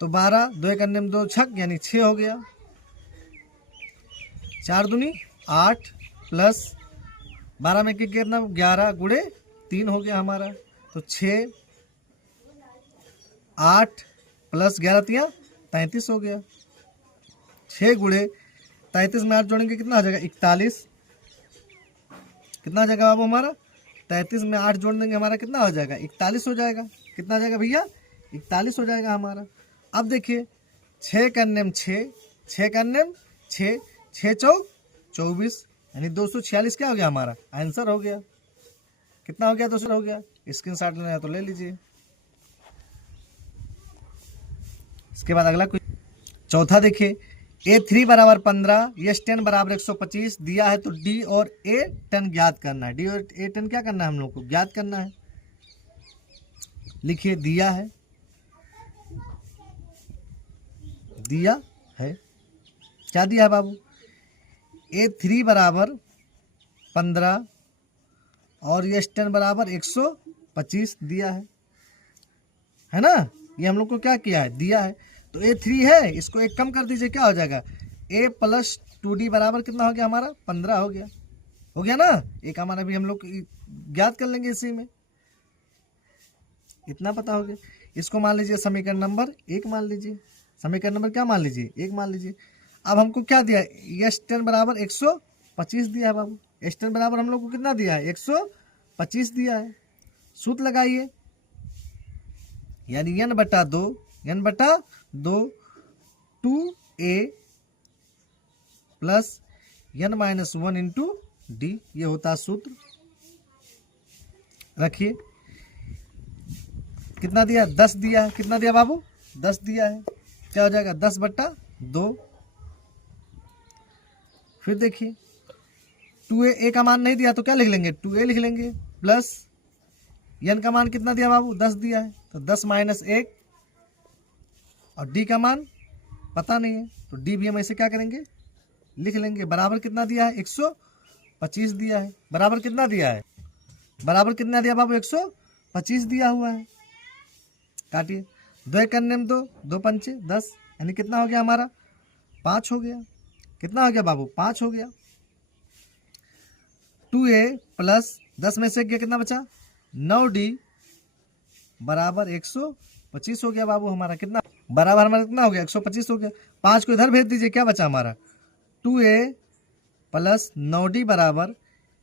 तो 12 2 1 में 2 छक यानी 6 हो गया, 4 दूनी 8 प्लस 12 में कितना 11 गुणे 3 हो गया हमारा। तो 6 8 प्लस 11 तिया 33 हो गया, 6 गुणे 33 में 8 जोड़ेंगे कितना आ जाएगा 41। कितना आ जाएगा बाबू हमारा 33 में 8 जोड़ देंगे हमारा कितना हो जाएगा 41 हो जाएगा। कितना आ जाएगा भैया 41 हो जाएगा हमारा। अब देखिए 6 का नियम 6 6 का नियम 6 6 चौक 24 यानी 246 क्या हो गया हमारा आंसर हो गया। कितना हो गया 200 हो गया। स्क्रीनशॉट लेना है तो ले लीजिए। इसके बाद अगला कुछ चौथा देखिए A3 बराबर 15 S10 बराबर 125 दिया है, तो D और A10 ज्ञात करना है। D और A10 क्या करना है हम लोग को ज्ञात करना है। लिखिए दिया है क्या दिया है बाबू A3 बराबर 15 और S10 बराबर 125 दिया है ना। ये हम लोग को क्या किया है दिया है। तो A3 है, इसको एक कम कर दीजिए क्या हो जाएगा A प्लस 2D बराबर कितना हो गया हमारा 15 हो गया ना। A का मान अभी हम लोग ज्ञात कर लेंगे इसी में, इतना पता हो गया। इसको मान लीजिए समीकरण नंबर 1 मान लीजिए, समीकरण नंबर क्या मान लीजिए 1 मान लीजिए। अब हमको क्या दिया S10 बराबर 125 दिया है बाबू। S10 बराबर हम लोग को कितना दिया है 125 दिया है। सूत्र लगाइए यानी n/2 2a plus n-1 into D, ये होता है सूत्र। रखिए कितना दिया 10 दिया है। कितना दिया बाबू 10 दिया है, क्या हो जाएगा 10/2। फिर देखिए 2a का मान नहीं दिया तो क्या लिख लेंगे 2a लिख लेंगे, प्लस n का मान कितना दिया बाबू 10 दिया है, तो 10 माइनस 1 और d का मान पता नहीं है, तो d भी हम ऐसे क्या करेंगे लिख लेंगे। बराबर कितना दिया है 125 दिया है। बराबर कितना दिया है बराबर कितना दिया बाबू 125 दिया हुआ है। काटिए 2 करने में 2 2 पंचे 10 यानी कितना हो गया हमारा 5 हो गया। कितना हो गया बाबू 5 हो गया। 2a प्लस 10 में से गया कितना बचा 9d बराबर 125 हो गया बाबू हमारा। कितना बराबर हमारा कितना हो गया 125 हो गया। 5 को इधर भेज दीजिए, क्या बचा हमारा 2a प्लस 9d बराबर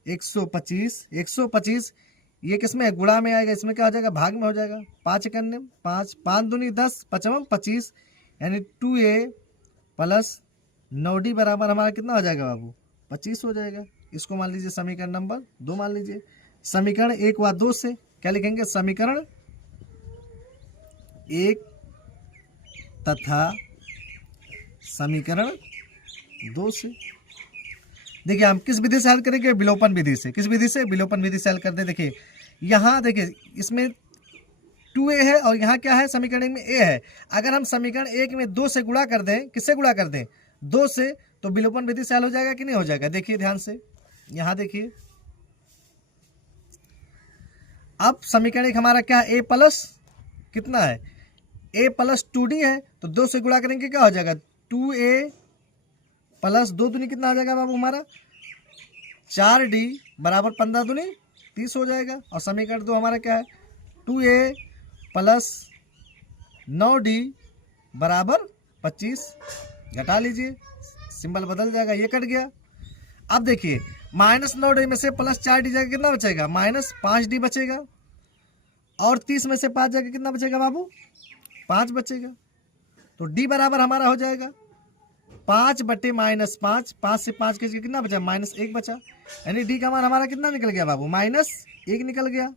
125। 125 ये किसमें गुणा में आएगा, इसमें क्या हो जाएगा भाग में हो जाएगा। 5 करने 5 5 दूनी 10 5 25 यानी 2a प्लस 9d बराबर हमारा कितना हो जाएगा बाबू 25 हो जाएगा। इसको मान लीजिए समीकरण नंबर 2 मान लीजिए। समीकरण 1 व 2 से क्या लिखेंगे समीकरण 1 तथा समीकरण 2 से। देखिए हम किस विधि से हल करेंगे विलोपन विधि से। किस विधि से विलोपन विधि से हल करते हैं। देखिए यहाँ देखिए इसमें 2a है और यहाँ क्या है समीकरण में a है। अगर हम समीकरण 1 में 2 से गुणा कर दें, किससे गुणा कर दें 2 से, तो विलोपन विधि से हल हो जाएगा कि नहीं हो जाएगा। देखिए ध्यान से यहाँ देखिए अब समीकरण 1 हमारा क्या है a प्लस कितना है a प्लस 2d है, तो 2 से गुणा करेंगे क्या हो जाएगा 2a प्लस 2 दूनी कितना आ जाएगा बाबू हमारा 4d बराबर 15 दूनी 30 हो जाएगा। और समीकरण 2 हमारा क्या है 2a प्लस 9D बराबर 25, घटा लीजिए, सिंबल बदल जाएगा, ये कट गया। अब देखिए -9D में से +4D जाएगा कितना बचेगा, -5D बचेगा, और 30 में से 5 जाएगा कितना बचेगा बाबू, 5 बचेगा। तो D बराबर हमारा हो जाएगा 5/-5, 5 से 5 के कितना बचा, -1 बचा, यानी D का मान हमारा कितना निकल गया बाबू, -1 निकल गया।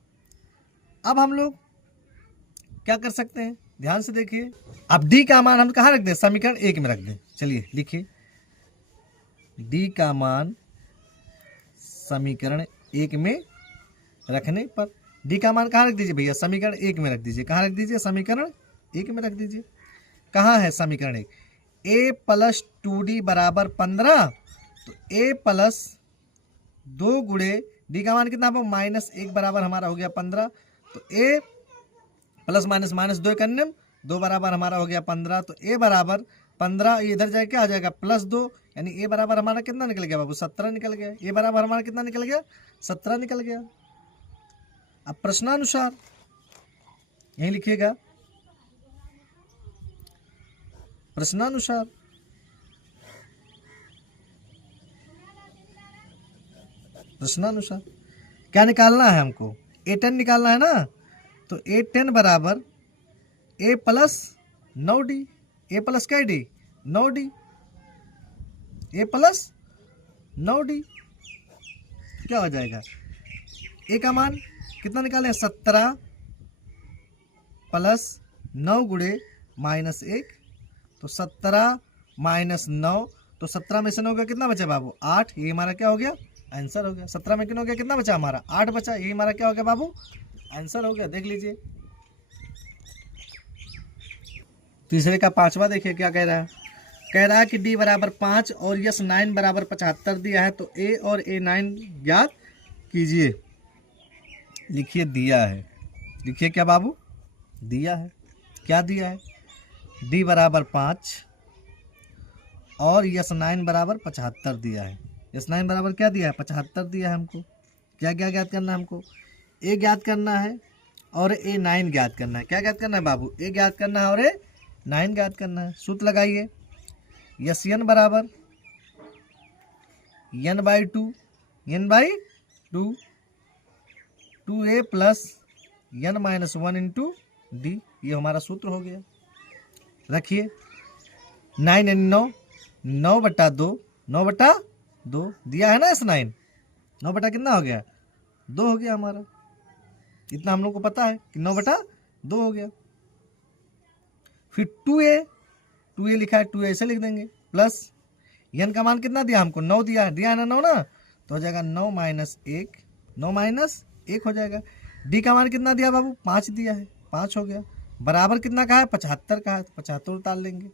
अब हम लोग क्या कर सकते हैं, ध्यान से देखिए। अब D का मान हम कहाँ रख दें, समीकरण 1 में रख दें। चलिए लिखिए, D का मान समीकरण 1 में रखने पर, D का मान कहाँ रख दीजिए भैया, समीकरण 1 में रख दीजिए। कहाँ रख दीजिए, समीकरण 1 में रख दीजिए। कहाँ है समीकरण 1, A + 2D बराबर 15, तो A + 2 गुणे D का मान कितना, -1 बराबर हमारा हो गया 15, तो A +- 2 करने 2 बराबर हमारा हो गया 15, तो A बराबर 15, इधर जाए क्या आ जाएगा +2, यानी A बराबर हमारा कितना निकल गया बाबू, 17 निकल गया। A बराबर हमारा कितना निकल गया, 17 निकल गया। अब प्रश्नानुसार यही लिखिएगा, प्रश्नानुसार क्या निकालना है हमको, A10 निकालना है ना, तो A10 बराबर A + 9D, A + क्या D, 9D, A + 9D क्या हो जाएगा, A का मान कितना निकालें, 17 + 9 गुणे -1, तो 17 - 9, तो 17 में से 9 का कितना बचा बाबू, 8, ये हमारा क्या हो गया, आंसर हो गया। 17 में कितना हो गया, कितना बचा हमारा, 8 बचा, ये हमारा क्या हो गया बाबू, आंसर हो गया। देख लीजिए तीसरे का 5वां, देखिए क्या कह रहा है। कह रहा है कि D बराबर 5 और यस 9 बराबर 75 दिया है, तो A और A9 ज्ञात कीजिए। लिखिए दिया है, लिखिए क्या बाबू, दिया है। क्या दिया है, D बराबर 5 और यस 9 बराबर 75 दिया है। यस 9 बराबर क्या दिया है, 75 दिया है हमको। क्या क्या ज्ञात करना है हमको, A ज्ञात करना है और A9 ज्ञात करना है। क्या ज्ञात करना है बाबू, A ज्ञात करना है और A9 ज्ञात करना है। सूत्र लगाइए, यस n बराबर n/2, n/2, 2A + n-1 into D, ये हमारा सूत्र हो गया। रखिए 9 यानी 9, 9/2, 9/2 दिया है ना, इस 9, 9 बटा कितना हो गया, 2 हो गया हमारा। इतना हम लोग को पता है कि 9/2 हो गया। फिर 2A लिखा है, 2A ऐसे लिख देंगे, प्लस n का मान कितना दिया हमको, 9 दिया है ना 9 ना, तो हो जाएगा 9 - 1, 9 - 1 हो जाएगा। D का मान कितना दिया बाबू, 5 दिया है, 5 हो गया। बराबर कितना का है, 75 का है, तो 75 उतार लेंगे।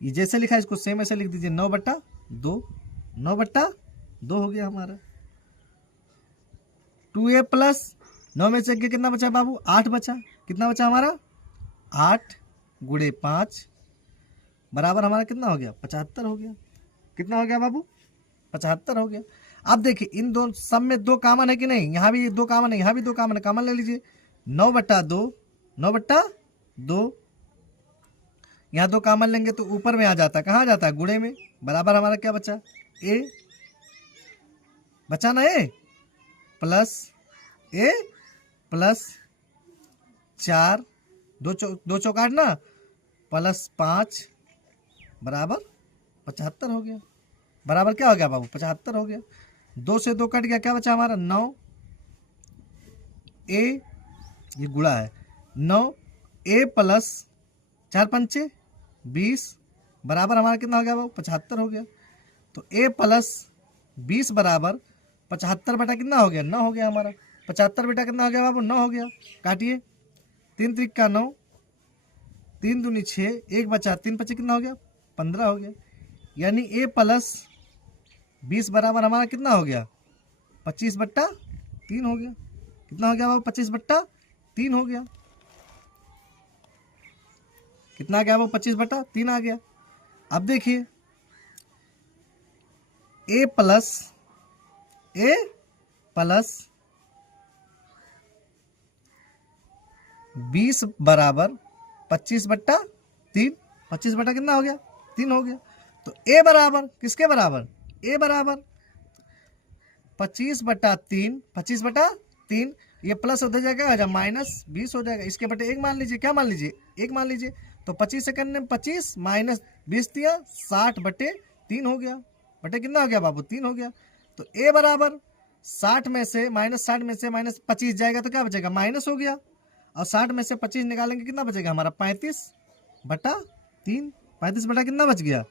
ये जैसे लिखा है इसको सेम ऐसे लिख दीजिए, 9/2, 9/2 हो गया हमारा। 2A + 9 में से कितना बचा बाबू, 8 बचा। कितना बचा हमारा, 8 गुणे 5 बराबर हमारा कितना हो गया, 75 हो गया। कितना हो गया बाबू, 75 हो गया। अब देखिए इन दोनों सब में 2 कॉमन है कि नहीं, यहाँ भी 2 कॉमन है, यहाँ भी 2 कॉमन है, कॉमन ले लीजिए। 9/2, 9/2, यहाँ 2 कॉमन लेंगे तो ऊपर में आ जाता है, कहाँ आ जाता है, गुणे में। बराबर हमारा क्या बचा, A बचा ना, A + 4, 2 चौकाट ना, +5 बराबर 75 हो गया। बराबर क्या हो गया बाबू, 75 हो गया। 2 से 2 कट गया, क्या बचा हमारा, 9। A ये गुणा है, 9A + 4 पंचे 20 बराबर हमारा कितना हो गया बाबू, 75 हो गया। तो A + 20 बराबर 75 बटा कितना हो गया, 9 हो गया हमारा। 75 बेटा कितना हो गया बाबू, 9 हो गया। काटिए, 3 त्रिक का 9, 3 दूनी 6, 1 बचा, 3 पचे कितना हो गया, 15 हो गया। यानी A + 20 बराबर हमारा कितना हो गया, 25/3 हो गया। कितना हो गया बाबू, 25/3 हो गया। कितना आ गया बाबू, 25/3 आ गया। अब देखिए A + 20 बराबर 25/3, 25 कितना हो गया 3 हो गया। तो ए बराबर किसके बराबर, ए बराबर 25/3, 25/3, ये प्लस हो जाएगा जब -20 हो जाएगा, इसके बटे 1 मान लीजिए, क्या मान लीजिए 1 मान लीजिए। तो 25 सेकंड में 25 -20 दिया 60/3 हो गया, बटे कितना हो गया बाबू 3 हो गया। तो ए बराबर 60 में से -25 जाएगा तो क्या बचेगा माइनस हो गया, और 60 में से 25 निकालेंगे कितना बचेगा हमारा 35/3, 35 बटा कितना बच गया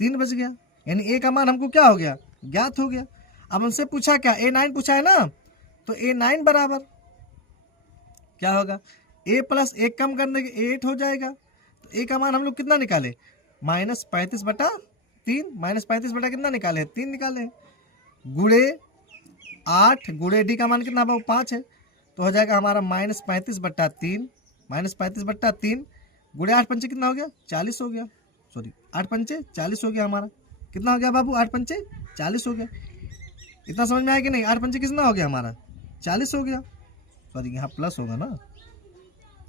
3 बच गया, यानी ए का मान हमको क्या हो गया ज्ञात हो गया। अब हमसे पूछा क्या A9 पूछा है ना, तो A9 बराबर क्या होगा, a प्लस 1 कम करने के 8 हो जाएगा। तो a का मान हम लोग कितना निकाले -35/3, -35 बटा कितना निकाले 3 निकाले, गुणे 8 गुणे d का मान कितना 5 है, तो हो जाएगा हमारा -35/3, -35/3 गुणे 8 पंचे कितना हो गया 40 हो गया, सॉरी 8 पंचे 40 हो गया हमारा, कितना हो गया बाबू 8 पंचे 40 हो गया। इतना समझ में आया कि नहीं, 8 पंचे कितना हो गया हमारा 40 हो गया, सॉरी यहाँ प्लस होगा ना,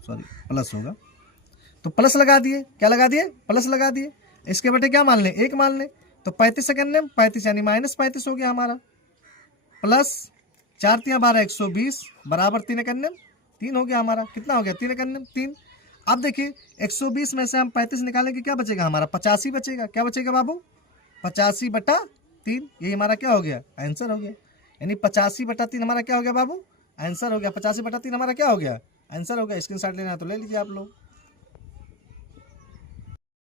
सॉरी प्लस होगा, तो प्लस लगा दिए, क्या लगा दिए प्लस लगा दिए, इसके बटे क्या मान लें 1 मान लें, तो 35 सेकंड में 35 यानी -35 हो गया हमारा, प्लस 4 × 12 120 बराबर 3 एकन्ने 3 हो गया हमारा, कितना हो गया 3 एकन्ने 3। अब देखिए 120 में से हम 35 निकालेंगे क्या बचेगा हमारा 85 बचेगा, क्या बचेगा बाबू 85/3, यही हमारा क्या हो गया आंसर हो गया, यानी 85/3 हमारा क्या हो गया बाबू आंसर हो गया, 85/3 हमारा क्या हो गया आंसर हो गया। स्क्रीनशॉट लेना है तो ले लीजिए आप लोग।